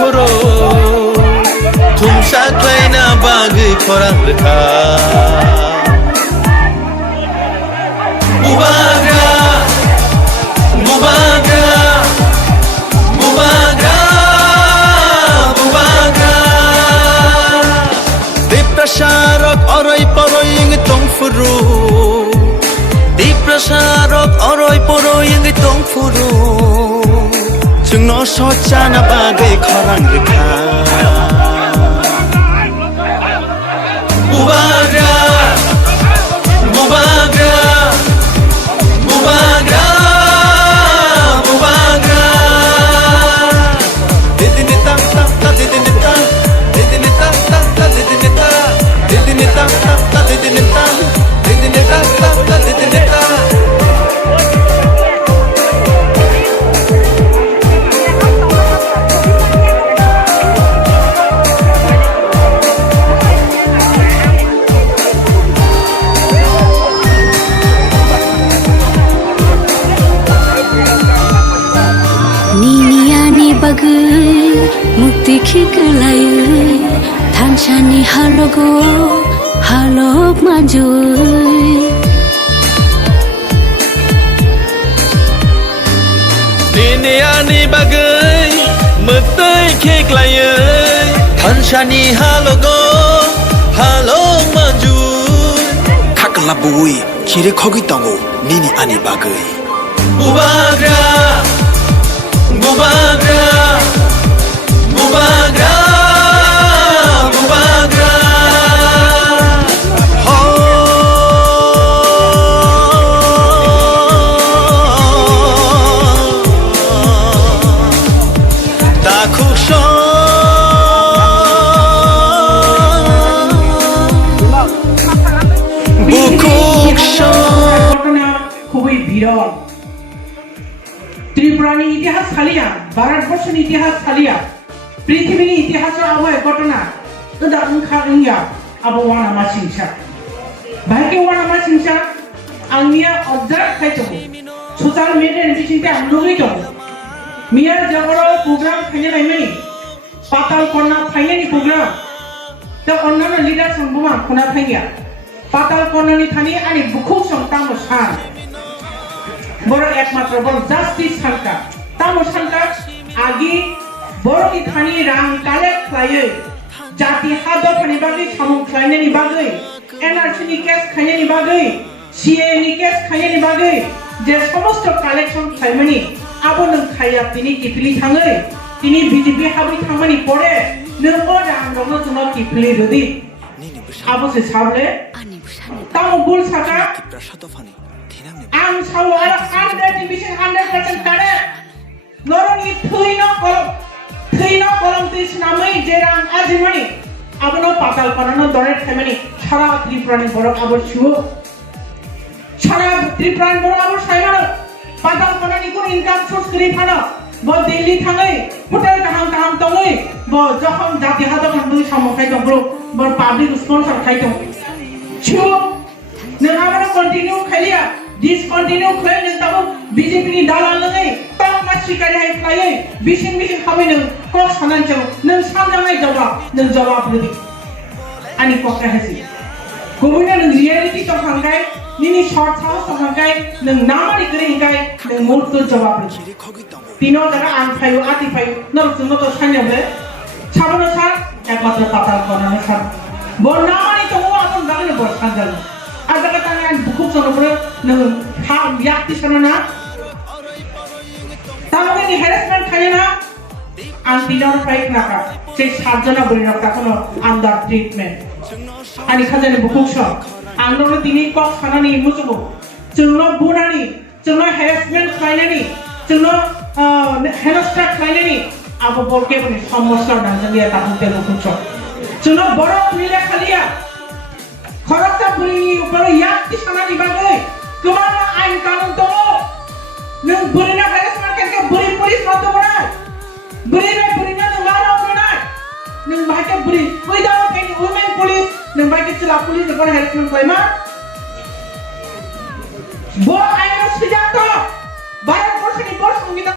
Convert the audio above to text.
furo Thumsa klaina bagi korang reka Bubagra Bubagra Bubagra Bubagra Deprasarok orai poroi ing tong furo Deprasarok orai poroi ing tong furo Jengno sojana bagai korang reka Bubagra Bubagra Bubagra Bubagra Didinita ta didinita Didinita ta didinita Didinita ta didinita Didinita ta didinita bagai mukti khiklai thansani halogo halok majui Diniani bagai mukti khiklai thansani halogo halok majui Kaklabui kire khogi tango nini ani bagai Bubagra Bubagra Bubagra Bubagra Takusho Bukuksho খুবই বিরল ত্রিপুরানি ইতিহাস খালিয়া ভারতবর্ষের ইতিহাস খালিয়া পৃথিবীর ইতিহাসের আবহাওয়া ঘটনা উদা উনখা ইয়া আবো ওয়ানামা সিংসা ভাইকে ওয়ানামা সিংসা আংনিয়া অবজার্ভ খাইতো সোশ্যাল মিডিয়ার বিচিতে আমলুই তো মিয়া জগড় প্রোগ্রাম খাইনে নাইমানি পাতাল কন্যা ফাইনালি প্রোগ্রাম তো অন্যান্য লিডার সম্ভবা কোনা ফাইয়া পাতাল কন্যানি থানি আনি বুকুক সংতাম সান বড় একমাত্র বড় জাস্টিস সানকা তামো সানকা আগি বড় কি থানি রাং কালেক্ট খাইয়ে জাতি হাদর ফানি বাগৈ সামুক খাইনানি বাগৈ এনআরসি নি কেস খাইনানি বাগৈ সিএ নি কেস খাইনানি বাগৈ যে সমস্ত কালেকশন খাইমানি আবো নং খাইয়া তিনি কিফলি থাङै তিনি বিজেপি হাবি থাङমানি পরে নরো রাং রং জনো কিফলি রদি আবো সে সাবলে তামো বুল সাকা Ang sawara 100% kare noroni thuino kolom tis namai jerang ajimani abono patal panano dore thamani sara tripurani borok abor shuo sara tripurani borok abor saimano patal panani ko income source kri phano bo delhi thangai hotel taham tongai bo jokhon jati hadam handui samokai dobro bo public sponsor khaito shuo nangabara continue khalia discontinue claim nang tabo BJP ni dalal nangai tak masih kaya hai klai bisin khabai nang kok sanan chau nang samjangai jawab dedi ani kok hasi gobina nang reality to hangkai nini short house to hangkai nang namari kare hangkai nang murto jawab dedi tino daga an phayu ati phayu nang suno to sanyable chabono sa ekmatra patal korana sa bon namari to mo apon dagane bor sanjal ada katanya buku sono pura nang ham yakti sono na tahu ni harassment kaya na anti-law fight naka say sarjana beri naka kono under treatment ani khajane buku sono anglo tini kok sana ni musubo chunno bunani chunno harassment kaya ni chunno henostra kaya ni abo bolke bani samosya danjaliya tahu te buku sono chunno borok mile khalia खरकता बुरी ऊपर याक्ति सनानी बागै कमाना आइन कानून तो नों बुरिना harassment करके बुरी पुलिस मत बना बुरिना तो मारो बना नों भागे बुरी विदाउट एनी वुमेन पुलिस नों भागे चला पुलिस को हरासमेंट कोइमा बो आइन सिजातो भारत